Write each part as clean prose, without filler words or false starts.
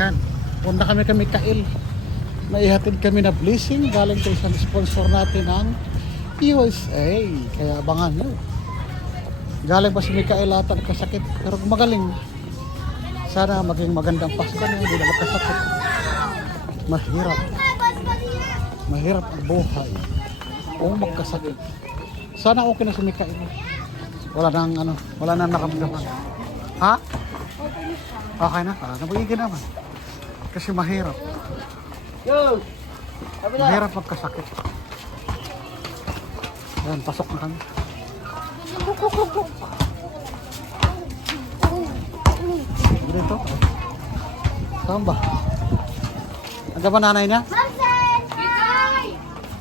Ayan. Punta kami Kail. Maihatid kami na blessing galing sa isang sponsor natin ng USA. Kaya abangan nyo. Galing pa si Mikael ata nagkasakit. Pero magaling. Sana maging magandang Pasko na hindi na magkasakit. Mahirap. Mahirap ang buhay. Kung magkasakit. Sana okay na si Mikael. Wala nang nakamdaman. Ha? Okay na. Nabagigin naman. Kasi mahirap. Mahirap magkasakit. Ayan, pasok na kami. Dito. Saan ba? Nandiyan ba nanay niya?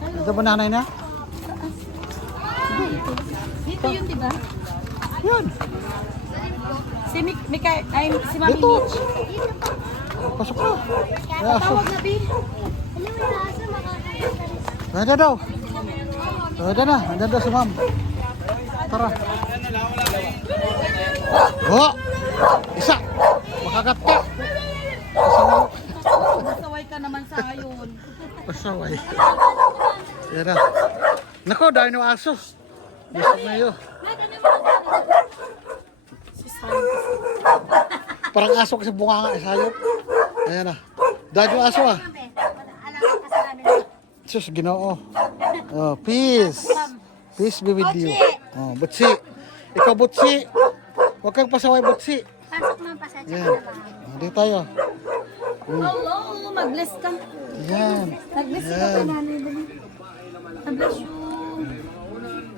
Nandiyan ba nanay niya? Dito yun, di ba? Yan. Si si Mami Dito. Mitch. Pasok na. Ay, aso. Tawag na, Bin. Nandiyan daw. Nandiyan na. Nandiyan daw si ma'am. Tara. Oh! Isa! Makagat ka! Pasaway. Masaway ka naman sa ayon. Pasaway. Yan na. Nako, dahil ng aso. Gusto na yun. Parang aso kasi bunga nga, sayop. Ayan na. Dahil yung aso ah. Sus, Ginoo. Oh, peace. Peace be with you. Oh, Butsi. Ikaw, Butsi. Huwag kang pasaway, Butsi. Pasok mo ang pasensya Yan. ka na ba? Dito tayo. Hello, mag-bless ka. Yan. Mag-bless ka Yan. kay nanay. Mag-bless you.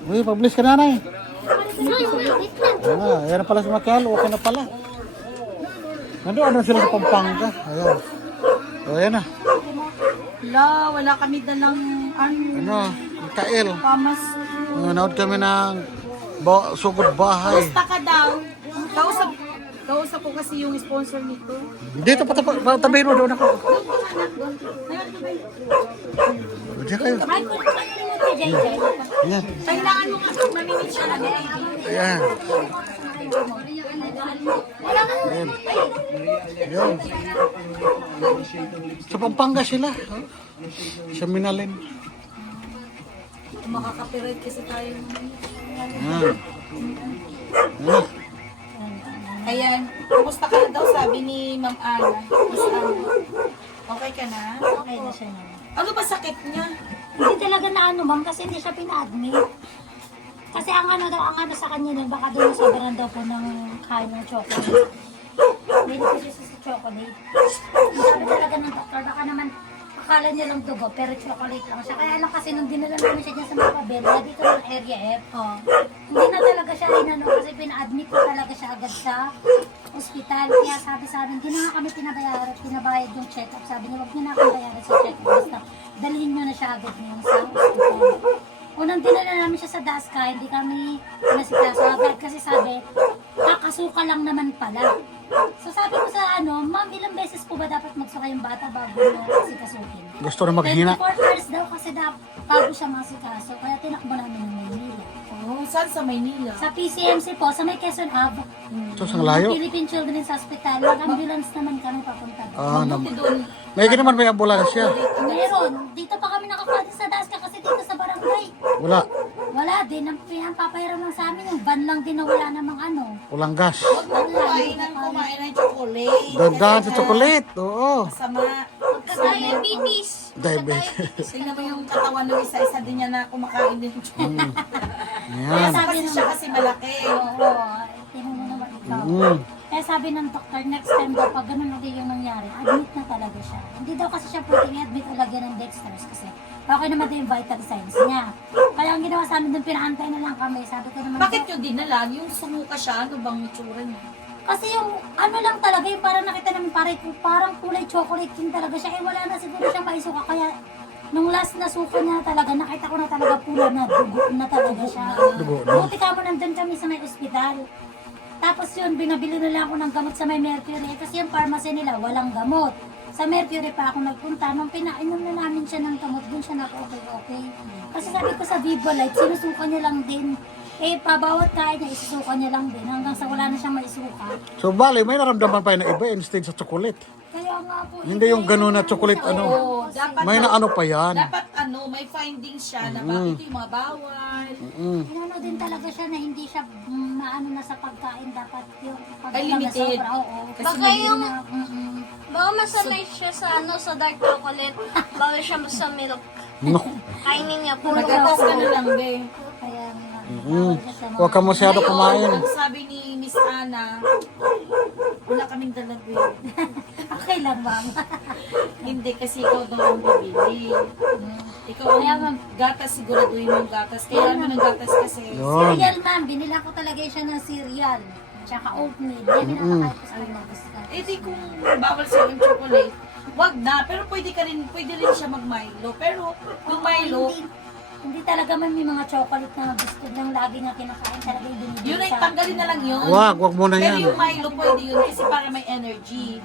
Uy, pablis ka nanay. Ay, ulit na. Ayan na pala si Macal. Okay na pala. Nandun sila sa Pampanga. Ayan. O, ayan na. Wala kami dalang Ano, Mikael. pamas. Nanood kami ng sugod bahay. Basta ka daw. Kausap ko kasi yung sponsor nito. Dito, patabihin mo doon ako. Diyan kayo. Ay, kung mo si JJ. Ayan. Kailangan mo nga mamimit siya na Ayan. Ayan. Ayan. Sa Pampanga sila. Sa Minalin. Makaka-copyright kasi tayo. Ayan. Ayan. Ayan, kumusta ka na daw sabi ni Ma'am Ana. Miss Ana. Okay ka na? Okay na siya na. Ano ba sakit niya? Hindi talaga na ano, ma'am, kasi hindi siya pina-admit. Kasi ang ano sa kanya nun, baka doon sobrang daw po ng kain ng chocolate. Hindi ko siya sa chocolate. Sabi talaga ng doktor, baka naman akala niya lang dugo, pero chocolate lang siya. Kaya lang kasi nung dinala namin siya dyan sa mga pabela, dito ng area F, hindi na talaga siya inano kasi pina-admit na talaga siya agad sa ospital. Kaya sabi sa amin, hindi na nga kami pinabayad yung check-up. Sabi niya, wag niyo na akong bayaran sa check-up. Basta dalhin niyo na siya agad ngayon sa ospital. Unang dinala namin siya sa DASCA, hindi kami nasikaso agad kasi sabi, kakasuka lang naman pala. So sabi ko sa ma'am, ilang beses po ba dapat magsuka yung bata bago na sikasukin? Gusto na maghina. 24 hours daw kasi bago siya masikaso, kaya tinakbo namin ng Maynila. Oh, saan sa Maynila? Sa PCMC po, sa may Quezon Ave, Ito sa layo. Philippine Children's Hospital, mag-ambulance naman kami papunta doon. Ah, Buti doon. may naman may ambulansya. Meron, dito pa kami nakapatin sa DASCA kasi dito sa barangay. Wala. Wala din, ang papahiram lang sa amin, yung van lang din na wala namang Walang gas. Kumain ng chocolate. Dandan sa chocolate. Oo. Masama. Diabetes. Diabetes. Tingnan mo yung katawan ng isa-isa din niya na kumakain din ng chocolate. Yan. Sabi siya kasi malaki. Oo, tingnan mo naman ikaw. Kaya sabi ng doktor, next time daw, pag ganun ulit yung nangyari, admit na talaga siya. Hindi daw kasi siya pwedeng i-admit o lagyan ng dextrose kasi okay naman din yung vital signs niya. Kaya ang ginawa sa amin doon, pinaantay na lang kami. Sabi ko naman, Bakit yung dinala? Yung sumuka siya, ano bang itsura niya? kasi yung ano lang talaga, yung parang nakita namin parang kulay chocolate yung talaga siya. Eh wala na siguro siyang maisuka. Kaya nung last na suka niya talaga, nakita ko na talaga pula na dugo na talaga siya. Dugo na. Buti ka mo nandun kami sa may ospital. Tapos yun, binabili na lang ako ng gamot sa may Mercury. Kasi yung pharmacy nila, walang gamot. Sa Mercury pa ako nagpunta. Nung pinainom na namin siya ng gamot, dun siya okay. Kasi sabi ko sa Vivo Life, sinusuka niya lang din. Eh, pabawat kain niya, isusuka niya lang din. Hanggang sa wala na siyang maisuka. So, bali, may naramdaman pa yun na iba instead sa chocolate. Kaya nga po. Hindi yung gano'n na chocolate ano. Oo, dapat May na ano pa yan. dapat may findings siya na bakit yung mga bawal. Inano din talaga siya na hindi siya maano na sa pagkain. Dapat yung pag Ay, limited. sobra, oo. Kasi Baka may yung, Mm-mm. baka masanay siya sa sa dark chocolate. Bawal siya sa milk. No. Kainin niya po. nagatas ka na lang, be. Kaya nga. Huwag ka masyado Ngayon, kumain. ang sabi ni Miss Ana, wala kaming dalabi. Okay lang, ma'am. Hindi kasi ikaw daw ang bibili. Ikaw ang gatas, siguraduhin mo yung gatas. Kaya ano ng gatas kasi. Yun. Cereal, ma'am. Binila ko talaga siya ng cereal. Tsaka oatmeal. Yan yung nakakain ko sa kanya. Eh di kung bawal sa yung chocolate, wag na. Pero pwede rin siya mag-Milo. Pero yung Milo, Hindi talaga man may mga chocolate na biscuit lang lagi nga kinakain talaga yung binibili yun ay sa tanggalin na lang yun. Wag mo na Pero yan. yung Milo pwede yun kasi para may energy.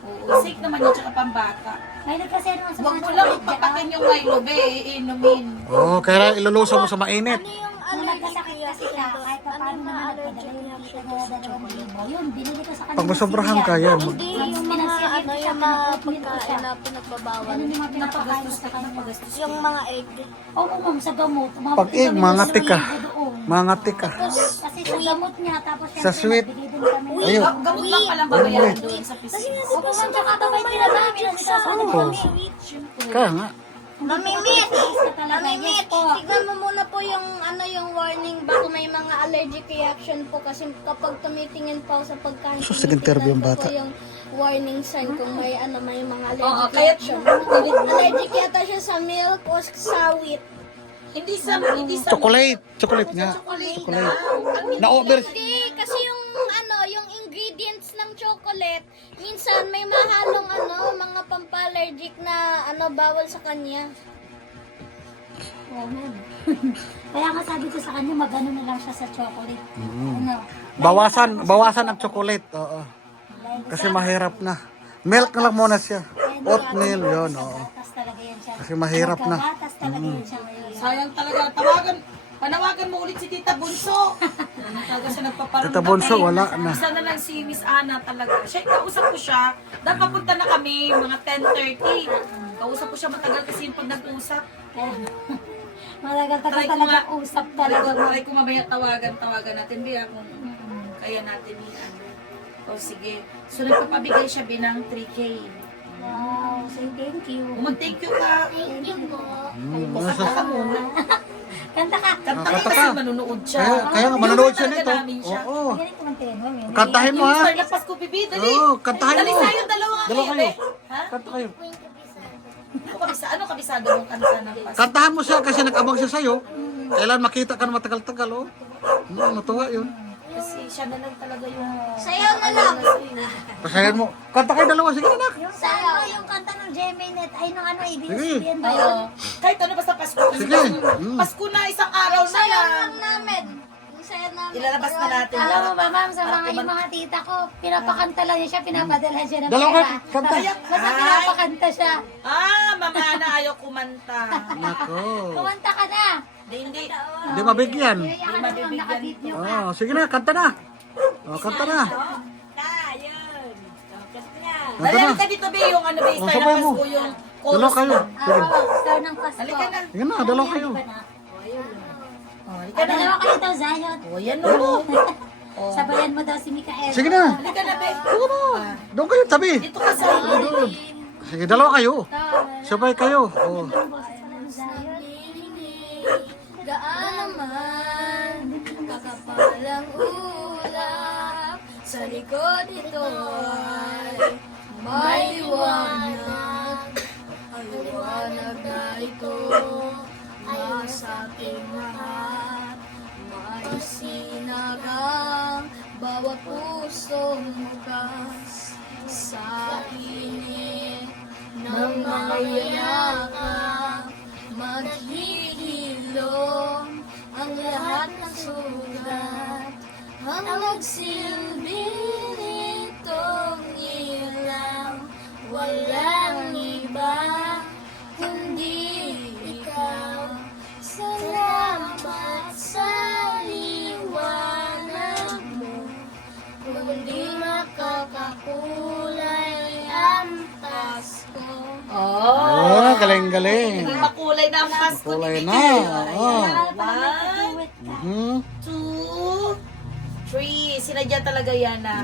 Oo, safe naman yun tsaka pambata. May kasi naman sa Wag mga mo lang chocolate papakin yung Milo, be, iinumin. Oo, kaya ilulusa mo sa mainit. Ano yung Nung nagkasakit kasi siya, kahit pa paano naman nagpadala yung kita na 2,000. Yun, binili ko sa kanya. Pag ng masobrahan cereal. ka yan. Hindi yung mga yung mga pagkain na pinagbabawal. Ganun yung mga pinapakain ko sa kanya. Yung mga egg. Oo, ma'am, sa gamot. Pag egg, mga tika. Mga tika. Kasi sa gamot niya, tapos Sa syempre sweet. nagbigay din kami. Ayun. Gamot lang palang babayaran doon sa piscina. Opo, ma'am, tsaka babay nila namin. Oo. Kaya nga. Mamimit! Yes Mamimit! po. Tignan mo muna po yung yung warning. Baka may mga allergic reaction po kasi kapag tumitingin po sa pagkain, So, second interview ang tinitingnan ko bata. po yung warning sign kung may may mga allergic Oo, kaya reaction. Allergic yata siya sa milk o sa wheat. Hindi sa Chocolate. Chocolate nga. chocolate Na over. Hindi, kasi yung yung ingredients ng chocolate, minsan may mahalong mga pampallergic na bawal sa kanya. Oo, ma'am. Kaya nga sabi ko sa kanya, magano na lang siya sa chocolate. Ano? Bawasan ang chocolate. Oo. Kasi mahirap na. Milk na lang muna siya. Oatmeal, yun. Oo. Gatas talaga yan siya. Kasi mahirap na. Gatas talaga yan siya ngayon. Sayang talaga. Panawagan mo ulit si Tita Bunso. Talaga siya nagpaparamdam. Tita Bunso, wala na. Isa na lang si Miss Ana talaga. Kausap ko siya. Dahil papunta na kami, mga 10:30. Kausap ko siya matagal kasi yung pag nag-usap. Malagal Try ko talaga nga. usap talaga. Try ko mamaya tawagan natin. Biya kung kaya natin yan. O sige. So nagpapabigay siya binang 3K. Wow, say thank you. Mag-thank you ka. Thank you po. Kanta ka muna. Kanta ka. Kanta ka Kanta kasi ka. manunood siya. Kaya nga, manonood siya Talaga nito. namin siya. Oo. Ganito ang tenor. Yun. Kantahin mo Yung ha. Star na Pasko, Bibi, dali. Oo, kantahin Dali mo. sa'yo, dalawa nga Dalawa kayo, kayo. be. Ha? Kanta kayo. Ano kabisado mong kanta ng Pasko? Kantahan mo siya kasi nag-abang siya sa'yo. Kailan makita ka na matagal-tagal, oh. Natuwa yun. Kasi siya na lang talaga yung... Sayaw na lang. Pasayan mo. Kanta kayo dalawa. Sige, anak. Yung sa ano, yung kanta ng Gemini, ay nung ano, ABS-CBN ba yun? Ayo. Kahit ano basta Pasko. Sige. Pasko na, isang araw na Sayaw yan. lang namin. Yung sayaw namin. Ilalabas na natin. Alam mo ba, ma'am, sa mga yung mga tita ko, pinapakanta lang niya siya, pinapadala siya ng Dalawa pera. kayo. Kanta. Basta pinapakanta siya. Mama na ayaw kumanta. Nako. Kumanta ka na. Hindi. Hindi mabigyan. Kaya ka na naman nakabit niyo ka. Oh, sige na, kanta na. Oh, kanta na. Kanta Dali na. ka dito, Be, yung ano, Be, Oh, Star na sabay mo. Pasko, yung Dalawa chorus kayo. na. Sige. Star ng Pasko. Halika na. Sige na, dalawa kayo. Halika na. Dalawa kayo daw, Zion. O, yan o. Sabayan mo daw si Mikael. Sige na. Halika na, Be. Doon kayo tabi. Dito ka sa... Doon. Sige, dalawa kayo. Sabay kayo. Oh. Gaan naman, kakapalang ulap, sa likod ito ay may liwanag. Ang liwanag na ito ay sa ating lahat. May sinagang bawat pusong bukas sa init ng mga yakap. Maghihilom ang lahat ng sugat. Ang nagsilbi nitong ilaw, walang iba kundi ikaw. Salamat sa liwanag mo, kung di makakakulay ang galing. Naging makulay na ang Pasko ni Makulay na, Miguel. oo. Ayan. Para One, Hmm. 2, 3. Sinadya talaga yan na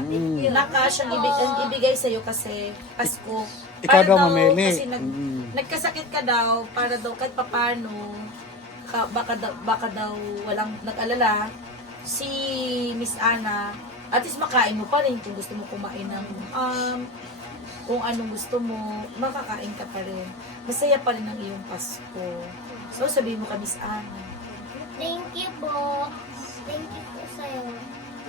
siyang ibigay sa'yo kasi Pasko. Ikaw Para daw mamili. Kasi nagkasakit ka daw, para daw kahit papano, baka daw walang nag-alala, si Miss Ana, at least makain mo pa rin kung gusto mo kumain ng kung anong gusto mo, makakain ka pa rin. Masaya pa rin ang iyong Pasko. So, sabihin mo ka, Miss Ana. Thank you po. Thank you po sa'yo.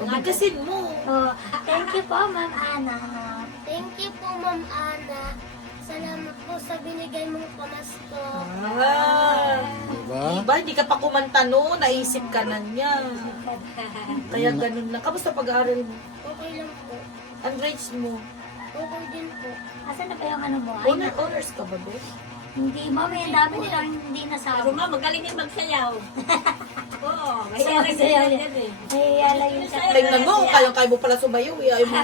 Pagkasin mo. Oh, thank you po, Ma'am Ana. Thank you po, Ma'am Ana. Salamat po sa binigay mong pamasko. Diba? Diba? Hindi ka pa kumanta no, naisip ka na niya. Kaya ganun lang. Kamusta pag-aaral mo? Okay lang po. Ang grades mo? Okay din po. Asan na ba yung ano mo? Ay, Honors ka ba, Beth? hindi, Ma'am. Ang dami nilang hindi nasabi. magaling din magsayaw. Oo, Sayaw yan. Nahiya lang yung Tingnan mo, kaya mo pala sumayaw. Eh. Ayaw mo.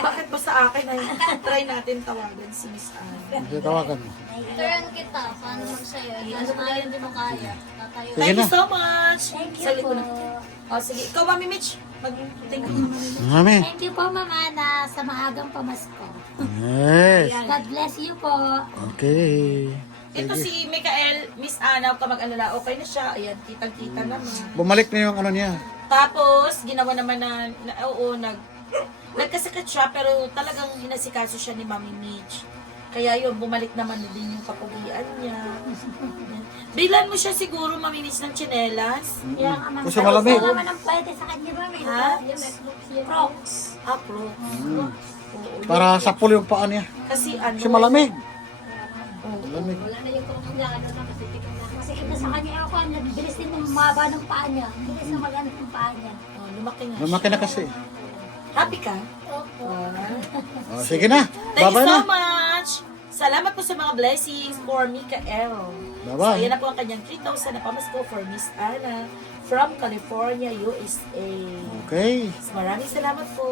Bakit ba sa akin ay try natin tawagan si Miss Anne? Sige, tawagan mo. Turuan kita. Paano magsayo? Ano ba hindi mo kaya? Tatayo. Sige Thank na. you so much. Thank you Salit po. ko na. O, sige. Ikaw, Mami Mitch. Mag-thank you. Mami. Thank you po, Ma'am Ana, sa maagang pamasko. Yes. God bless you po. Okay. Ito si Mikael, Miss Ana, huwag ka mag-alala. Okay na siya. Ayan, kitang-kita naman. Bumalik na yung ano niya. Tapos, ginawa naman nagkasakit siya, pero talagang hinasikaso siya ni Mami Mitch. Kaya yun, bumalik naman na din yung kapugian niya. Bilan mo siya siguro, Mami Mitch, ng tsinelas. Yan ang Kasi malamig. Wala naman ang pwede sa kanya ba? May Ha? Crocs. Akro. Para sa pool yung paa niya. Kasi ano, Kasi malamig. Oo. Malamig. Kasi ito sa kanya, ako, nagbilis din ng maba ng paa niya. Bilis na maganda ng paa niya. Oh, lumaki na. Lumaki na kasi. Happy ka? Opo. Oh, sige na. Thank you Bye-bye so na. much! Salamat po sa mga blessings for Mikael. Bye-bye. So, yan na po ang kanyang 3,000 na pamasko for Miss Anna from California, USA. Okay. So, maraming salamat po.